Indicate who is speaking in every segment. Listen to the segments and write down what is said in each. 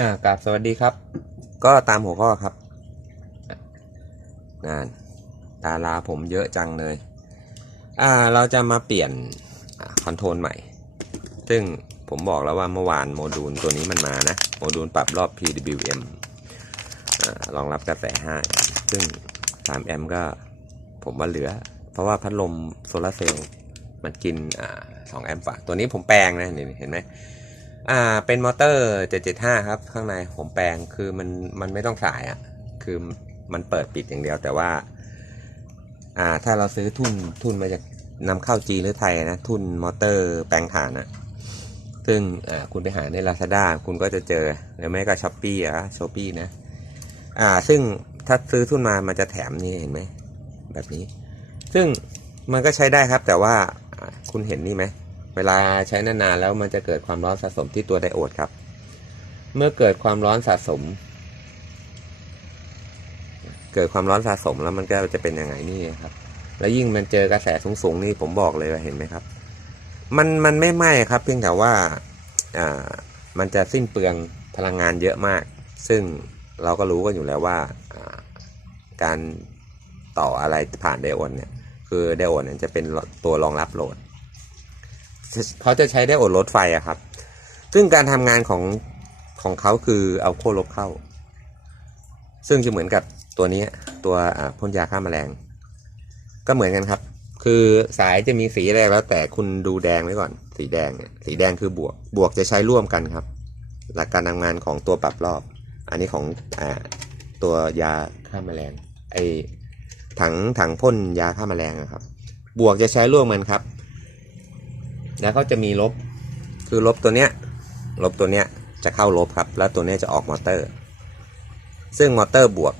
Speaker 1: อ่ากราบสวัสดีครับ ก็ตามหัวข้อครับงานดาราผมเยอะจังเลย อ่า เราจะมาเปลี่ยนคอนโทรลใหม่ ซึ่งผมบอกแล้วว่าเมื่อวานโมดูลตัวนี้มันมานะ โมดูลปรับรอบ PWM อรองรับกระแส 5 ซึ่ง 3 แอมป์ก็ผมว่าเหลือ เพราะว่าพัดลมโซลาเซลล์มันกินอ่า2แอมป์ฝ่าตัวนี้ผมแปลงนะนี่เห็นไหม อ่าเป็นมอเตอร์775 ครับ ข้างในผมแปลงคือมันมันไม่ต้องสายอะ่ะ คือมันเปิดปิดอย่างเดียวแต่ว่า อ่าถ้าเราซื้อทุนทุนมาจากนำเข้าจีนหรือไทยนะ ทุนมอเตอร์แปลงถ่านอะซึ่งอ่าคุณไปหาใน Lazada คุณก็จะเจอหรือไม่ก็ช้อปปี้อะช้อปปี้นะ อ่า ซึ่งถ้าซื้อทุนมามันจะแถมนี่เห็นไหมแบบนี้ ซึ่งมันก็ใช้ได้ครับ แต่ว่าคุณเห็นนี่ไหม เวลาใช้นานๆแล้วมันจะเกิดความร้อนสะสมที่ตัวไดโอดครับ เมื่อเกิดความร้อนสะสม เกิดความร้อนสะสมแล้วมันก็จะเป็นยังไงนี่ครับ แล้วยิ่งมันเจอกระแสสูงๆนี่ผมบอกเลยว่าเห็นไหมครับ มันมันไม่ไหม้ครับ เพียงแต่ว่าอ่ามันจะสิ้นเปลืองพลังงานเยอะมาก ซึ่งเราก็รู้กันอยู่แล้วว่าอ่าการต่ออะไรผ่านไดโอดเนี่ย คือไดโอดเนี่ยจะเป็นตัวรองรับโหลด เขาจะใช้ได้อดลดไฟอะครับ ซึ่งการทำงานของของเขาคือเอาขั้วลบเข้า ซึ่งจะเหมือนกับตัวนี้ตัวพ่นยาฆ่าแมลง ก็เหมือนกันครับ คือสายจะมีสีอะไรแล้ว แต่คุณดูแดงไว้ก่อน สีแดงสีแดงคือบวก บวกจะใช้ร่วมกันครับ หลักการทำงานของตัวปรับรอบ อันนี้ของอตัวยาฆ่าแมลงไอถังถังพ่นยาฆ่าแมลงนะครับ บวกจะใช้ร่วมกันครับ แล้วก็จะมีลบ คือลบตัวเนี้ย ลบตัวเนี้ยจะเข้าลบครับ แล้วตัวเนี้ยจะออกมอเตอร์ ซึ่งมอเตอร์บวก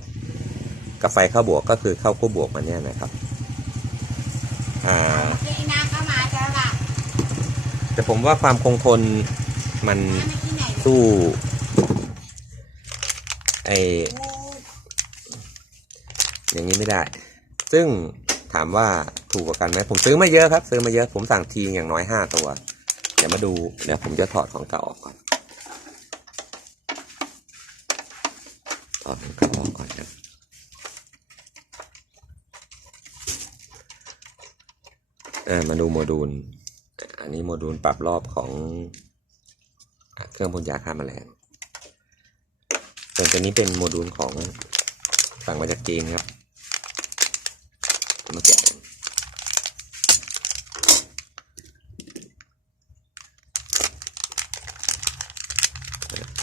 Speaker 1: กับไฟเข้าบวกก็คือเข้าคู่บวกมันเนี่ยนะครับ อ่า
Speaker 2: นี่นาเข้ามาแล้วล่ะ
Speaker 1: แต่ผมว่าความคงทนมัน
Speaker 2: น้าไม่ที่ไหนเลย
Speaker 1: สู้ไอ
Speaker 2: โอ้
Speaker 1: อย่างนี้ไม่ได้ ซึ่งถามว่า ถูกกว่ากันไหมผมซื้อมาเยอะครับ ซื้อมาเยอะผมสั่งทีอย่างน้อยห้าตัว เดี๋ยวมาดูเดี๋ยวผมจะถอดของเก่าออกก่อนถอดของเก่าออกก่อนครับเออมาดูโมดูล อันนี้โมดูลปรับรอบของเครื่องพ่นยาฆ่าแมลงส่วนตัวนี้เป็นโมดูลของสั่งมาจากจีนครับเอามาแกะกัน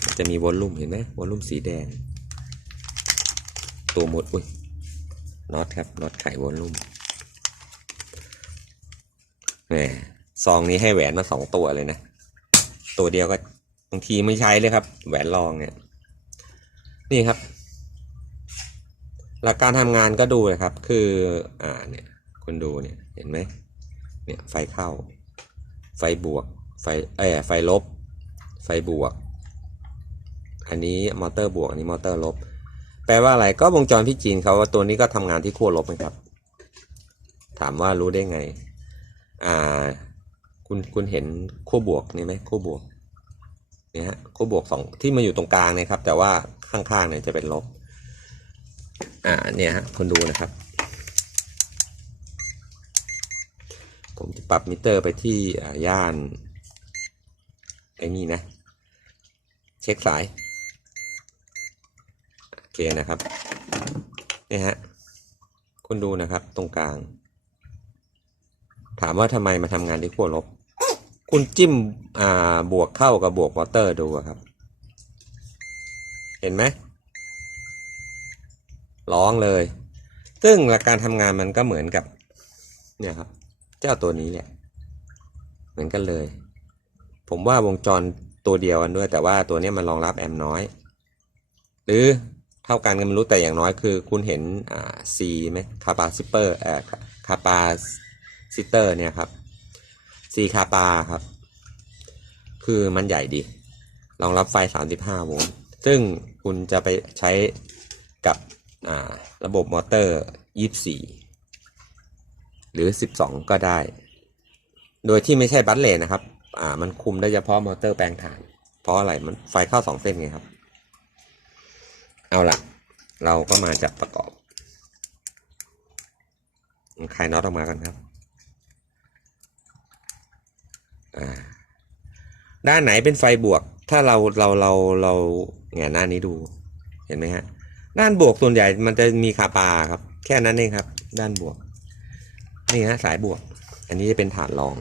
Speaker 1: มัน จะมีวอลลุ่มเห็นไหมวอลลุ่มสีแดง ตัวหมดอุ้ยน็อตครับน็อตไขวอลลุ่มแหมซองนี้ให้แหวนมาสองตัวเลยนะ ตัวเดียวก็บางทีไม่ใช้เลยครับ แหวนรองเนี่ย นี่ครับ หลักการทำงานก็ดูเลยครับ คือ อ่าเนี่ยคุณดูเนี่ยเห็นไหมเนี่ยไฟเข้า ไฟบวก ไฟเอ้ยไฟลบ ไฟบวก อันนี้มอเตอร์บวกอันนี้มอเตอร์ลบ แปลว่าอะไรก็วงจรที่จีนเขาว่าตัวนี้ก็ทำงานที่ขั้วลบนะครับ ถามว่ารู้ได้ไง อ่า คุณคุณเห็นขั้วบวกนี่ไหมขั้วบวกเนี่ยฮะขั้วบวกสองที่มาอยู่ตรงกลางนี่ยครับ แต่ว่าข้างๆเนี่ยจะเป็นลบ อ่าเนี่ยฮะคนดูนะครับ ผมจะปรับมิเตอร์ไปที่ย่านไอ้นี่นะ เช็คสาย เคนะครับนี่ฮะคุณดูนะครับตรงกลาง ถามว่าทำไมมาทำงานที่ขั้วลบ คุณจิ้มอ่าบวกเข้ากับบวกมอเตอร์ดูครับ เห็นไหมร้องเลย ซึ่งหลักการทำงานมันก็เหมือนกับ เนี่ยครับ เจ้าตัวนี้เนี่ยเหมือนกันเลย ผมว่าวงจรตัวเดียวกันด้วย แต่ว่าตัวนี้มันรองรับแอมป์น้อย หรือ ท่ากันก็ไม่รู้แต่อย่างน้อยคือคุณเห็นอ่า C ไหมคาปาซิเปอร์เอ่อคาปาซิเตอร์เนี่ยครับ C คาปาครับ คือมันใหญ่ดีรองรับไฟ 35 โวลต์ซึ่งคุณจะไปใช้กับอ่าระบบมอเตอร์ 24 หรือ 12 ก็ได้ โดยที่ไม่ใช่บัตเลนนะครับอ่ามันคุมได้เฉพาะมอเตอร์แปลงถ่าน เพราะอะไรมันไฟเข้า 2 เส้นไงครับ เอาละเราก็มาจับประกอบคลายน็อตออกมากันครับอ่าด้านไหนเป็นไฟบวก ถ้าเราเราเราเราแงนหน้านี้ดู เห็นไหมฮะ ด้านบวกส่วนใหญ่มันจะมีคาปาครับ แค่นั้นเองครับ ด้านบวก นี่ฮะสายบวก อันนี้จะเป็นฐานรอง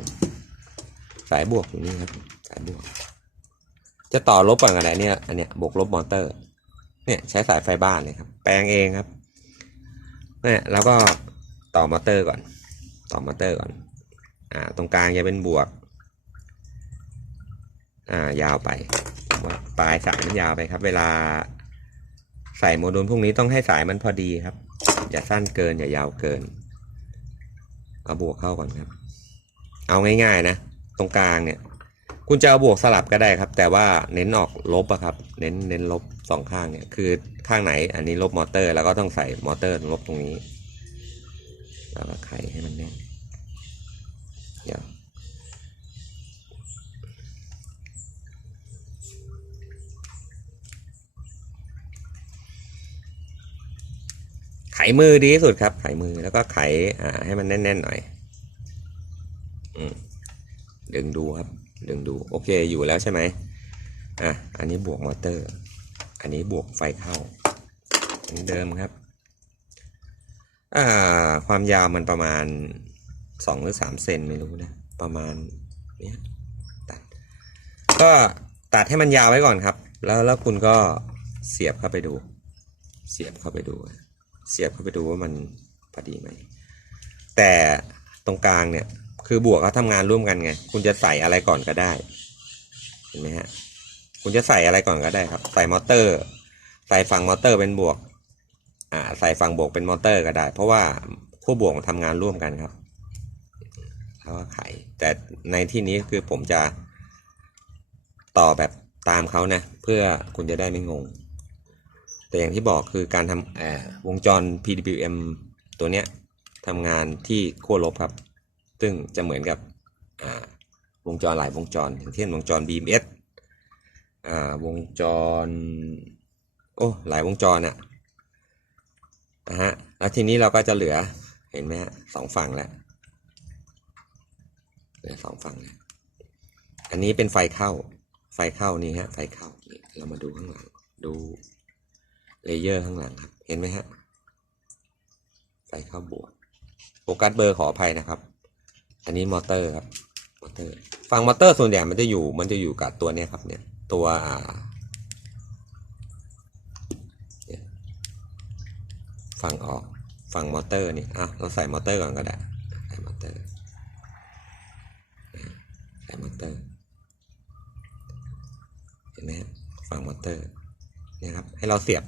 Speaker 1: สายบวกอยู่นี่ครับ สายบวก จะต่อลบก่อนกันไหนเนี่ย อันเนี้ยบวกลบมอเตอร์ เนี่ยใช้สายไฟบ้านเลยครับ แปลงเองครับเนี่ยแล้วก็ต่อมอเตอร์ก่อน ต่อมอเตอร์ก่อน อ่า ตรงกลางจะเป็นบวก อ่า ยาวไปว่าปลายสายมันยาวไปครับ เวลาใส่โมดูลพวกนี้ต้องให้สายมันพอดีครับ อย่าสั้นเกินอย่ายาวเกิน เอาบวกเข้าก่อนครับ เอาง่ายๆนะ ตรงกลางเนี่ย คุณจะเอาบวกสลับก็ได้ครับ แต่ว่าเน้นออกลบอะครับ เน้นเน้นลบสองข้างเนี่ย คือข้างไหนอันนี้ลบมอเตอร์ แล้วก็ต้องใส่มอเตอร์ลบตรงนี้ แล้วก็ไขให้มันแน่นเดี๋ยวไขมือดีที่สุดครับ ไขมือแล้วก็ไขอ่าให้มันแน่นๆหน่อย อืมดึงดูครับ ดึงดู โอเคอยู่แล้วใช่ไหมอะ อันนี้บวกมอเตอร์ อันนี้บวกไฟเข้าเหมือนเดิมครับ อ่า ความยาวมันประมาณสองหรือสามเซนไม่รู้นะ ประมาณเนี้ยตัด ก็ตัดให้มันยาวไว้ก่อนครับ แล้วแล้วคุณก็เสียบเข้าไปดู เสียบเข้าไปดู เสียบเข้าไปดูว่ามันพอดีไหม แต่ตรงกลางเนี่ย คือบวกเขาทำงานร่วมกันไง คุณจะใส่อะไรก่อนก็ได้ เห็นไหมฮะ คุณจะใส่อะไรก่อนก็ได้ครับ ใส่มอเตอร์ ใส่ฝั่งมอเตอร์เป็นบวก อ่า ใส่ฝั่งบวกเป็นมอเตอร์ก็ได้ เพราะว่าคู่บวกมันทำงานร่วมกันครับแล้วก็ไขแต่ในที่นี้คือผมจะต่อแบบตามเขานะ เพื่อคุณจะได้ไม่งง แต่อย่างที่บอกคือการทำวงจร PWM ตัวเนี้ยทำงานที่ขั้วลบครับ ซึ่งจะเหมือนกับวงจรหลายวงจรอย่างเช่นวงจร BMS อ่าวงจรโอ้หลายวงจรอะนะฮะแล้วทีนี้เราก็จะเหลือเห็นไหมฮะสองฝั่งแล้วเหลือสองฝั่งแล้วอันนี้เป็นไฟเข้าไฟเข้านี่ฮะไฟเข้าเรามาดูข้างหลังดูเลเยอร์ข้างหลังครับเห็นไหมฮะไฟเข้าบวกโฟกัสเบอร์ขออภัยนะครับ อันนี้มอเตอร์ครับมอเตอร์ฝั่งมอเตอร์ส่วนใหญ่มันจะอยู่ มันจะอยู่กับตัวเนี้ยครับเนี่ยตัวอ่าฝั่งออกฝั่งมอเตอร์นี่อะเราใส่มอเตอร์ก่อนก็ได้ใส่มอเตอร์ใส่มอเตอร์เห็นไหมฮะฝั่งมอเตอร์นี่ยครับให้เราเสียบ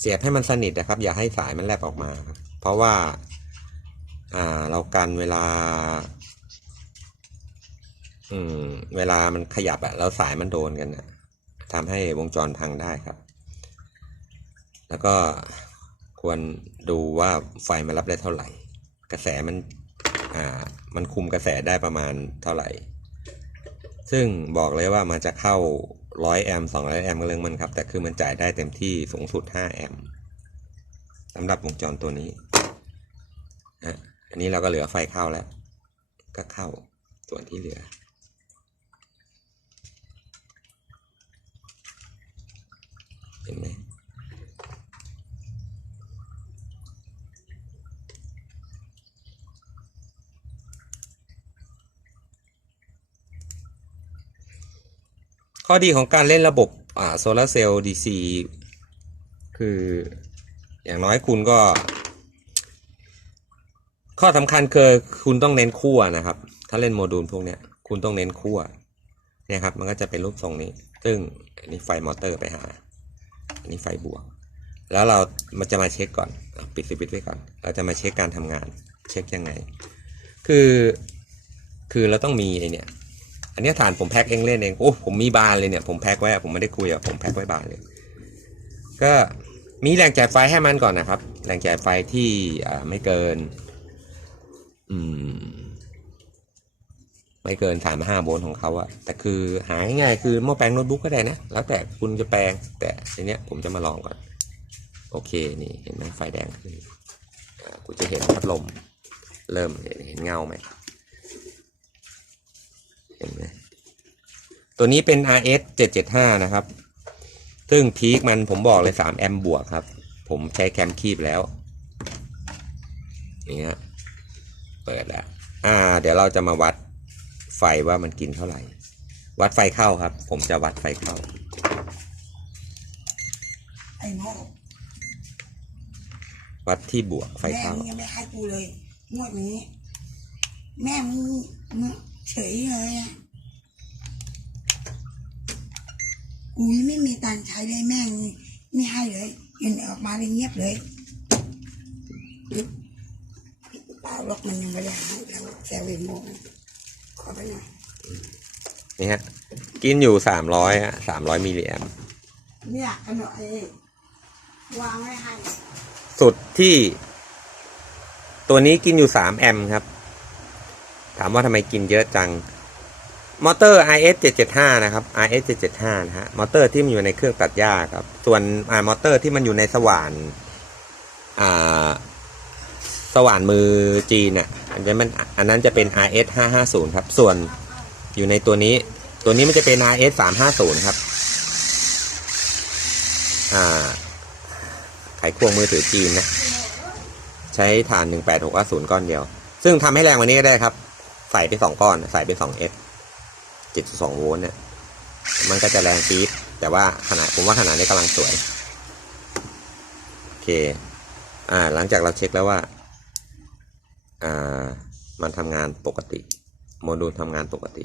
Speaker 1: เสียบให้มันสนิทนะครับ อย่าให้สายมันแลบออกมาครับเพราะว่าอ่าเรากันเวลา อืม เวลามันขยับอะแล้วสายมันโดนกันอะทำให้วงจรพังได้ครับ แล้วก็ควรดูว่าไฟมันรับได้เท่าไหร่ กระแสมันอ่า มันคุมกระแสได้ประมาณเท่าไหร่ ซึ่งบอกเลยว่ามันจะเข้า100แอมป์200แอมป์ก็เรื่องมันครับ แต่คือมันจ่ายได้เต็มที่สูงสุด5แอมป์สำหรับวงจรตัวนี้อันนี้เราก็เหลือไฟเข้าแล้ว ก็เข้าส่วนที่เหลือ เห็นไหมข้อดีของการเล่นระบบโซลาร์เซลล์ DC คืออย่างน้อยคุณก็ ข้อสำคัญคือคุณต้องเน้นขั้วนะครับ ถ้าเล่นโมดูลพวกเนี้ยคุณต้องเน้นขั้วเนี่ยครับ มันก็จะเป็นรูปทรงนี้ ซึ่งอันนี้ไฟมอเตอร์ไปหา นนี้ไฟบวก แล้วเรามันจะมาเช็คก่อนอปิดสวิตช์ไว้ก่อน เราจะมาเช็คการทำงาน เช็คยังไง คือคือเราต้องมีไอเนี่ยอันนี้ฐานผมแพ็คเองเล่นเองโอ้ผมมีบานเลยเนี่ยผมแพ็คไว้ผมไม่ได้คุยอะผมแพ็คไว้บานเลย ก็มีแรงจ่ายไฟให้มันก่อนนะครับ แรงจ่ายไฟที่อ่าไม่เกิน อืม ไม่เกินสามห้าโวลต์ของเขาอะแต่คือหาง่ายๆคือหม้อแปลงโน้ตบุ๊กก็ได้นะ แล้วแต่คุณจะแปลง แต่ทีเนี้ยผมจะมาลองก่อน โอเค นี่เห็นไหมไฟแดงขึ้นอ่ากูจะเห็นพัดลม เริ่มเห็นเห็นเงาไหมเห็นไหมตัวนี้เป็น RS 775 นะครับ ซึ่งพีคมันผมบอกเลย 3 แอมป์บวกครับ ผมใช้แคมคีบแล้วนี่ฮะเปิดแล้วอ่า เดี๋ยวเราจะมาวัด ไฟว่ามันกินเท่าไหร่ วัดไฟเข้าครับ ผมจะวัดไฟเข้า
Speaker 3: ไอ้โง่
Speaker 1: วัดที่บวกไฟ
Speaker 3: แม่
Speaker 1: เข้า
Speaker 3: มึงยังไม่ให้กูเลยงวดนี้ แม่มึงมึงเฉยเลยอะกูยังไม่มีตังค์ใช้เลยแม่งไม่ให้เลยยืนออกมาเลยเงียบเลยเปล่าล็อกมันยังไม่ได้ให้แล้วแซวเองโง่ข อไปหน่อย
Speaker 1: นี่ฮะ กินอยู่300ฮะ300มิลลิแอมป์
Speaker 3: เนี่ยขนมไอ้วางไว้ให้
Speaker 1: สุดที่ ตัวนี้กินอยู่3แอมป์ครับ ถามว่าทำไมกินเยอะจัง มอเตอร์ RS 775 นะครับ RS 775 นะฮะ มอเตอร์ที่มันอยู่ในเครื่องตัดหญ้าครับ ส่วนอ่ามอเตอร์ที่มันอยู่ในสว่าน อ่า สว่านมือจีนอะ อันนั้นมันอันนั้นจะเป็น RS 550ครับส่วนอยู่ในตัวนี้ ตัวนี้มันจะเป็น RS 350ครับอ่าไขควงมือถือจีนนะใช้ฐาน 18650 ก้อนเดียว ซึ่งทำให้แรงกวันนี้ก็ได้ครับ ใส่ไปสองก้อน ใส่ไปสองเอส7.2โวลต์เนี่ยมันก็จะแรงปี๊ดแต่ว่าขนาดผมว่าขนาดนี้กำลังสวย โอเค อ่า หลังจากเราเช็คแล้วว่า มันทำงานปกติ โมดูลทำงานปกติ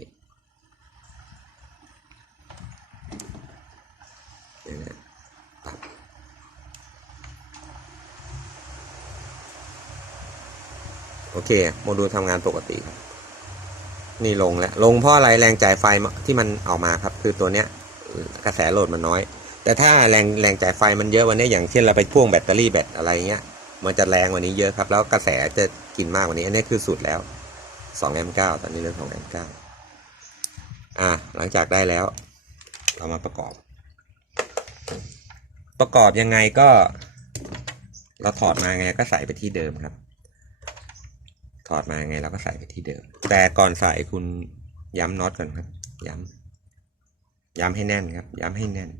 Speaker 1: นี่นะตัดโอเค โมดูลทำงานปกติครับนี่ลงแล้ว ลงเพราะอะไรแรงจ่ายไฟที่มันออกมาครับ คือตัวเนี้ยกระแสโหลดมันน้อย แต่ถ้าแรงแรงจ่ายไฟมันเยอะวันนี้อย่างเช่นเราไปพ่วงแบตเตอรี่แบตอะไรเงี้ย มันจะแรงกว่านี้เยอะครับ แล้วกระแสจะ กินมากกว่านี้ อันนี้คือสุดแล้ว2แอม9ตอนนี้เหลือ2แอม9อะหลังจากได้แล้ว เรามาประกอบ ประกอบยังไงก็ เราถอดมาไงก็ใส่ไปที่เดิมครับ ถอดมาไงเราก็ใส่ไปที่เดิม แต่ก่อนใส่คุณย้ำน็อตก่อนครับ ย้ำย้ำให้แน่นครับ ย้ำให้แน่น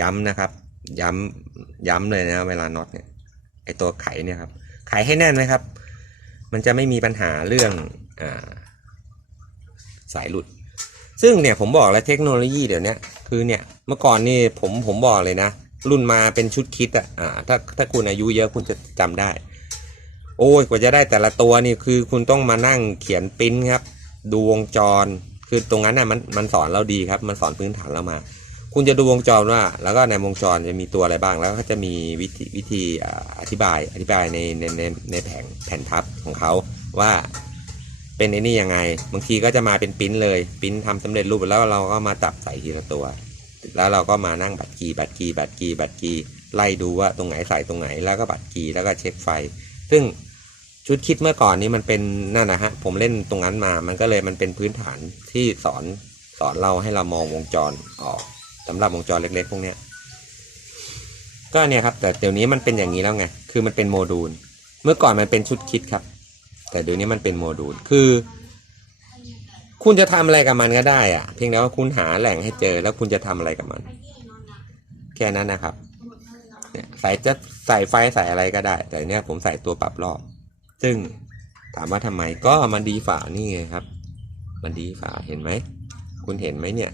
Speaker 1: ย้ำนะครับ ย้ำย้ำเลยนะ เวลาน็อตเนี่ยไอตัวไขเนี่ยครับ ไขให้แน่นนะครับ มันจะไม่มีปัญหาเรื่องอสายหลุด ซึ่งเนี่ยผมบอกแล้วเทคโนโลยีเดี๋ยวนี้คือเนี่ยเมื่อก่อนนี่ผมผมบอกเลยนะ รุ่นมาเป็นชุดคิดอะอ่าถ้าถ้าคุณอายุเยอะคุณจะจำได้ โอ้ยกว่าจะได้แต่ละตัวนี่คือคุณต้องมานั่งเขียนปริ้นครับ ดูวงจร คือตรงนั้นน่ะมันมันสอนเราดีครับ มันสอนพื้นฐานเรามา คุณจะดูวงจรว่า แล้วก็ในวงจรจะมีตัวอะไรบ้าง แล้วก็จะมีวิธีวิธีอธิบายอธิบายในในในในแผงแผ่นทับของเขาว่าเป็นไอ้นี่ยังไง บางทีก็จะมาเป็นปริ้นเลยปริ้นทำสำเร็จรูปแล้วเราก็มาจับใส่ทีละตัว แล้วเราก็มานั่งบัตรกีบัตรกีบัตรกีบัตรกีไล่ดูว่าตรงไหนใส่ตรงไหนแล้วก็บัตรกีแล้วก็เช็คไฟ ซึ่งชุดคิดเมื่อก่อนนี้มันเป็นนั่นนะฮะผมเล่นตรงนั้นมา มันก็เลยมันเป็นพื้นฐานที่สอนสอนเราให้เรามองวงจรออก สำหรับวงจรเล็กๆพวกเนี้ยก็เนี่ยครับ แต่เดี๋ยวนี้มันเป็นอย่างนี้แล้วไง คือมันเป็นโมดูล เมื่อก่อนมันเป็นชุดคิดครับ แต่เดี๋ยวนี้มันเป็นโมดูล คือ คุณจะทำอะไรกับมันก็ได้อะเพียงแต่ว่าคุณหาแหล่งให้เจอแล้วคุณจะทำอะไรกับมัน แค่นั้นนะครับเนี่ยใส่จะใส่ไฟใส่อะไรก็ได้ แต่เนี่ยผมใส่ตัวปรับรอบ ซึ่งถามว่าทำไมก็มันดีฝานี่ไงครับ มันดีฝาเห็นไหม คุณเห็นไหมเนี่ย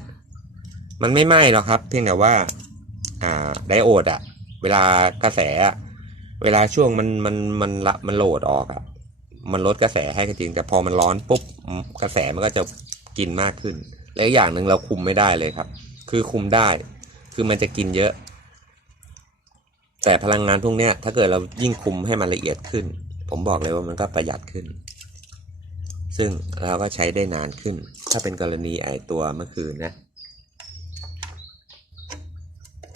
Speaker 1: มันไม่ไหม้หรอกครับ เพียงแต่ว่า อ่าไดโอดอะเวลากระแสอะเวลาช่วงมันมันมันละมันโหลดออกอะมันลดกระแสให้ก็จริงแต่พอมันร้อนปุ๊บกระแสมันก็จะกินมากขึ้น และอีกอย่างหนึ่งเราคุมไม่ได้เลยครับ คือคุมได้ คือมันจะกินเยอะ แต่พลังงานพวกเนี้ย ถ้าเกิดเรายิ่งคุมให้มันละเอียดขึ้น ผมบอกเลยว่ามันก็ประหยัดขึ้น ซึ่งเราก็ใช้ได้นานขึ้น ถ้าเป็นกรณีไอตัวเมื่อคืนนะ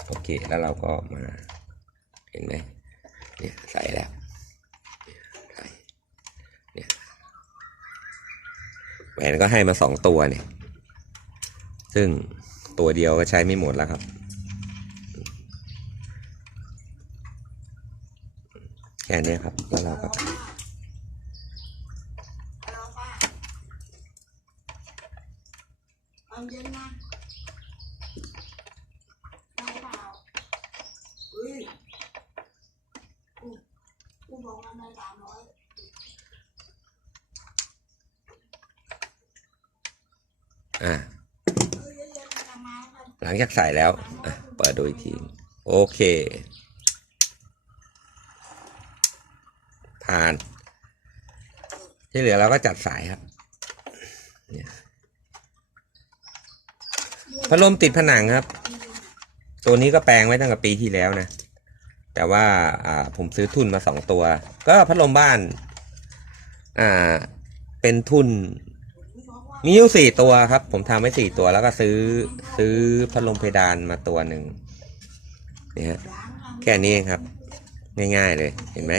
Speaker 1: โอเค แล้วเราก็มา เห็นไหมเนี่ยใส่แล้วใส่เนี่ยแหวนก็ให้มาสองตัวเนี่ย ซึ่งตัวเดียวก็ใช้ไม่หมดแล้วครับ แค่นี้ครับ แล้วเราก็
Speaker 2: เราป้าเอาเย็นนะได้เปล่าเฮ้ยกู กูบอกว่าไม่สามร้อย
Speaker 1: อ่า
Speaker 2: เฮ้ยเย็นๆทำมาแล้วกัน
Speaker 1: หลังจากใส่แล้วเปิดดูอีกทีโอเคผ่าน ที่เหลือเราก็จัดสายครับพัดลมติดผนังครับ ตัวนี้ก็แปลงไว้ตั้งแต่ปีที่แล้วนะ แต่ว่าอ่าผมซื้อทุนมาสองตัว ก็พัดลมบ้านอ่าเป็นทุนมีอยู่สี่ตัวครับ ผมทำไว้สี่ตัวแล้วก็ซื้อซื้อพัดลมเพดานมาตัวหนึ่งนี่ฮะแค่นี้เองครับ ง่ายๆเลยเห็นไหม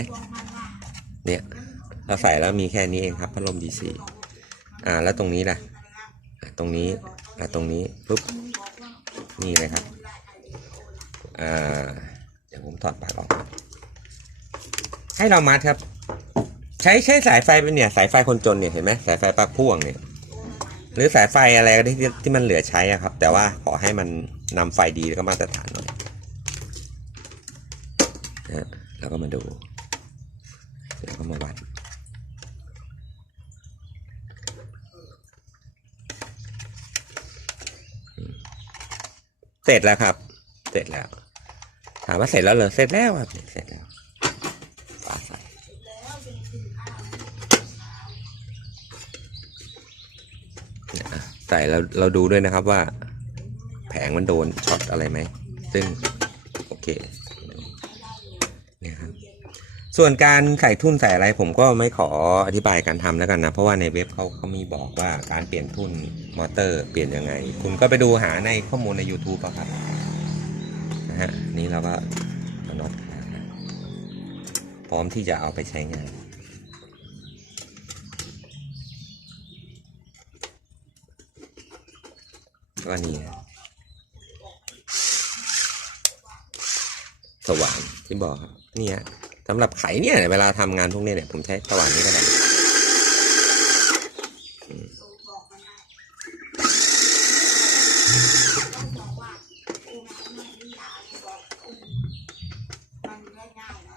Speaker 1: เนี่ยเราใส่แล้วมีแค่นี้เองครับพัดลม DC อ่าแล้วตรงนี้ล่ะอะตรงนี้อะตรงนี้ปุ๊บนี่เลยครับอ่า ดี๋ยวผมถอดปลั๊กออก ให้เรามัดครับ ใช้ใช้สายไฟเป็นเนี่ยสายไฟคนจนเนี่ยเห็นไหมสายไฟปลั๊กพ่วงเนี่ยหรือสายไฟอะไรก็ได้ที่ที่มันเหลือใช้อะครับ แต่ว่าขอให้มันนำไฟดีแล้วก็มาตรฐานหน่อยนะแล้วก็มาดูแล้วก็มาวัดเสร็จแล้วครับ เสร็จแล้วามว่าเสร็จแล้วเหรอเสร็จแล้วครับเสร็จแล้วฝาใส่ใส่เราเราดูด้วยนะครับว่า แผงมันโดนช็อตอะไรไหม ซึ่ง โอเคเนี่ยครับส่วนการใส่ทุ่นใส่อะไรผมก็ไม่ขออธิบายการทำแล้วกันนะ เพราะว่าในเว็บเขาเขามีบอกว่าการเปลี่ยนทุ่นมอเตอร์เปลี่ยนยังไง คุณก็ไปดูหาในข้อมูลใน YouTube อะครับ นะฮะนี่เราก็เอาน็อตพร้อมที่จะเอาไปใช้งานก็นี่สว่านที่บอกเนี่ยสำหรับไขเนี่ย เวลาทำงานพวกเนี้ยเนี่ย ผมใช้สว่านนี้ก็ได้อืม
Speaker 2: ต้องบอกว่ากูมาไม่ได้ยาบอกกูมันง่ายๆนะ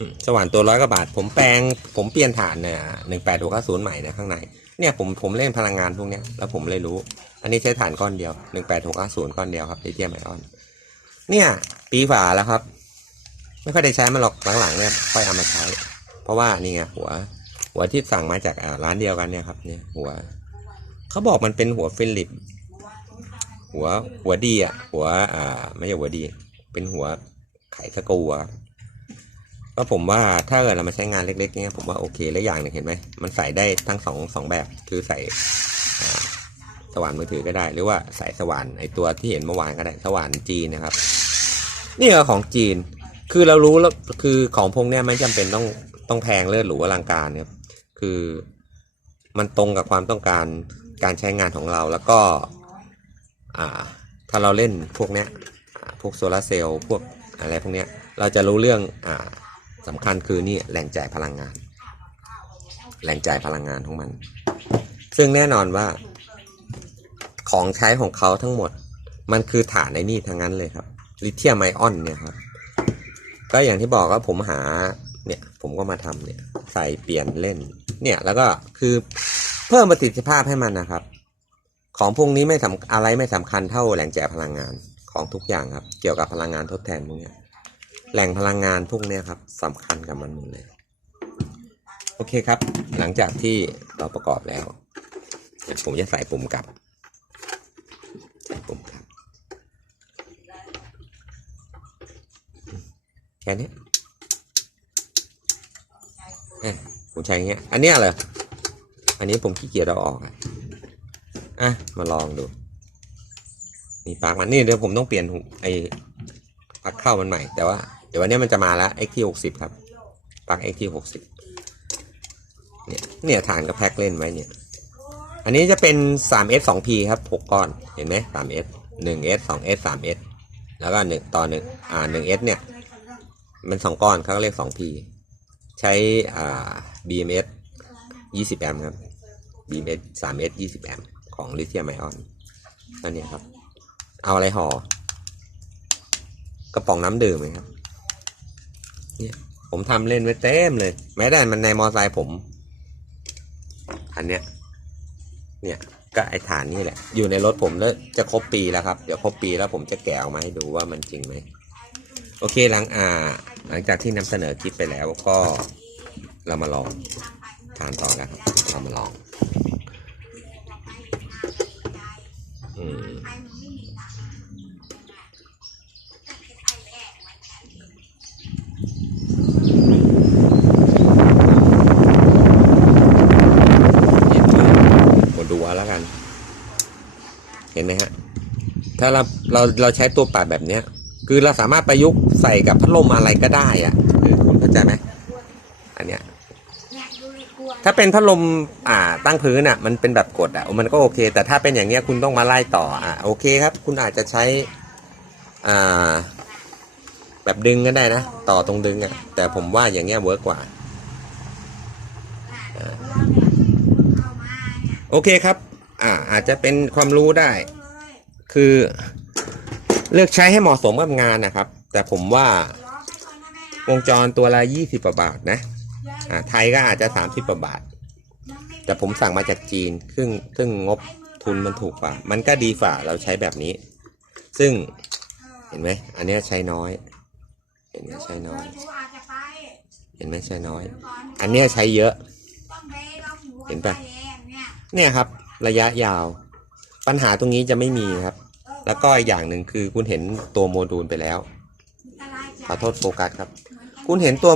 Speaker 1: อืม สว่านตัวร้อยกว่าบาท ผมแปลงผมเปลี่ยนฐานเนี่ยหนึ่งแปดหกศูนย์ใหม่เนี่ยข้างใน เนี่ยผมผมเล่นพลังงานพวกเนี้ยแล้วผมเลยรู้ อันนี้ใช้ฐานก้อนเดียวหนึ่งแปดหกศูนย์ก้อนเดียวครับลิเธียมไอออน เนี่ยปีฝาแล้วครับ ไม่ค่อยได้ใช้มันหรอกหลังๆเนี่ยค่อยเอามาใช้ เพราะว่านี่ไงหัว หัวที่สั่งมาจากร้านเดียวกันเนี่ยครับเนี่ยหัวเขาบอกมันเป็นหัวฟิลิป หัวหัวดีอะหัวอ่าไม่ใช่หัวดี เป็นหัวไขสกูอะครับ ก็ผมว่าถ้าเกิดเรามาใช้งานเล็กๆเนี่ยผมว่าโอเคและอย่างหนึ่งเห็นไหมมันใส่ได้ทั้งสองสองแบบคือใส่สว่านมือถือก็ได้ หรือว่าใส่สว่านไอตัวที่เห็นเมื่อวานก็ได้สว่านจีนนะครับ นี่คือของจีน คือเรารู้แล้วคือของพวกเนี้ยไม่จำเป็นต้องต้องแพงเลิศหรูอลังการครับคือมันตรงกับความต้องการการใช้งานของเราแล้วก็อ่าถ้าเราเล่นพวกเนี้ยพวกโซลาร์เซลล์พวกอะไรพวกเนี้ยเราจะรู้เรื่องอ่า สำคัญคือนี่แหล่งจ่ายพลังงาน แหล่งจ่ายพลังงานของมัน ซึ่งแน่นอนว่า ของใช้ของเขาทั้งหมด มันคือฐานในนี่ทั้งนั้นเลยครับ ลิเธียมไอออนเนี่ยครับ ก็อย่างที่บอกว่าผมหาเนี่ยผมก็มาทำเนี่ยใส่เปลี่ยนเล่น เนี่ยแล้วก็คือเพิ่มประสิทธิภาพให้มันนะครับ ของพวกนี้ไม่สำอะไรไม่สำคัญเท่าแหล่งจ่ายพลังงานของทุกอย่างครับ เกี่ยวกับพลังงานทดแทนพวกนี้ แหล่งพลังงานพวกเนี้ยครับสำคัญกับมันหมดเลย โอเคครับ หลังจากที่เราประกอบแล้ว ผมจะใส่ปุ่มกลับ ใส่ปุ่มกลับ แค่นี้เอ้ยผมใช้อย่างเงี้ย อันเนี้ยเหรออันนี้ผมขี้เกียจเอาออกอะอะ มาลองดู นี่ปลั๊กมันนี่เดี๋ยวผมต้องเปลี่ยนไอ้ปักเข้ามันใหม่แต่ว่า ดี๋ยววันนี้มันจะมาแล้ว x t หกสิบครับปลั๊ก x t หกสิบเนี่ยเนี่ยฐานกับแพ็คเล่นไว้เนี่ย อันนี้จะเป็น 3S 2P ครับ6ก้อนเห็นไหม 3S 1S 2S 3S แล้วก็1ต่อ1อ่า 1S เนี่ย มันสองก้อนเขาเรียก 2P ใช้อ่า BMS 20 แอมป์ครับ BMS 3S 20 แอมป์ของลิเธียมไอออนอันนี้ครับ เอาอะไรห่อกระป๋องน้ำดื่มไหมครับ เนี่ยผมทำเล่นไว้เต็มเลย แม้แต่มันในมอไซค์ผม อันเนี้ย เนี่ยก็ไอฐานนี่แหละ อยู่ในรถผมแล้วจะครบปีแล้วครับ เดี๋ยวครบปีแล้วผมจะแกะออกมาให้ดูว่ามันจริงไหม โอเคหลังอ่า หลังจากที่นำเสนอคลิปไปแล้วก็เรามาลองทานต่อแล้วครับ เรามาลอง อืมเย็นมากมาดูเอาแล้วกัน เห็นไหมฮะ ถ้าเราเราเราใช้ตัวปัดแบบเนี้ย คือเราสามารถประยุกต์ใส่กับพัดลมอะไรก็ได้อะเออคุณเข้าใจไหมอันเนี้ยถ้าเป็นพัดลมอ่าตั้งพื้นอะ มันเป็นแบบกดอะมันก็โอเค แต่ถ้าเป็นอย่างเงี้ยคุณต้องมาไล่ต่ออะโอเคครับ คุณอาจจะใช้อ่าแบบดึงก็ได้นะต่อตรงดึงอะ แต่ผมว่าอย่างเงี้ยเวิร์กกว่าโอเคครับ อ่าอาจจะเป็นความรู้ได้ คือเลือกใช้ให้เหมาะสมกับงานนะครับ แต่ผมว่าวงจรตัวละยี่สิบกว่าบาทนะอ่าไทยก็อาจจะสามสิบกว่าบาท แต่ผมสั่งมาจากจีน ซึ่งซึ่งงบทุนมันถูกกว่า มันก็ดีกว่าเราใช้แบบนี้ ซึ่ง
Speaker 2: เห็
Speaker 1: นไหมอันเนี้ยใช้น้อย เห็นไหมใช้น้อย
Speaker 2: เห็
Speaker 1: นไหมใช้น้อย
Speaker 2: อัน
Speaker 1: เนี้ยใช้เยอะ เห็นปะ
Speaker 2: เนี่ย
Speaker 1: ครับ ระยะยาว ปัญหาตรงนี้จะไม่มีครับ แล้วก็อีกอย่างหนึ่งคือคุณเห็นตัวโมดูลไปแล้ว ขอโทษโฟกัสครับ คุณเห็นตัว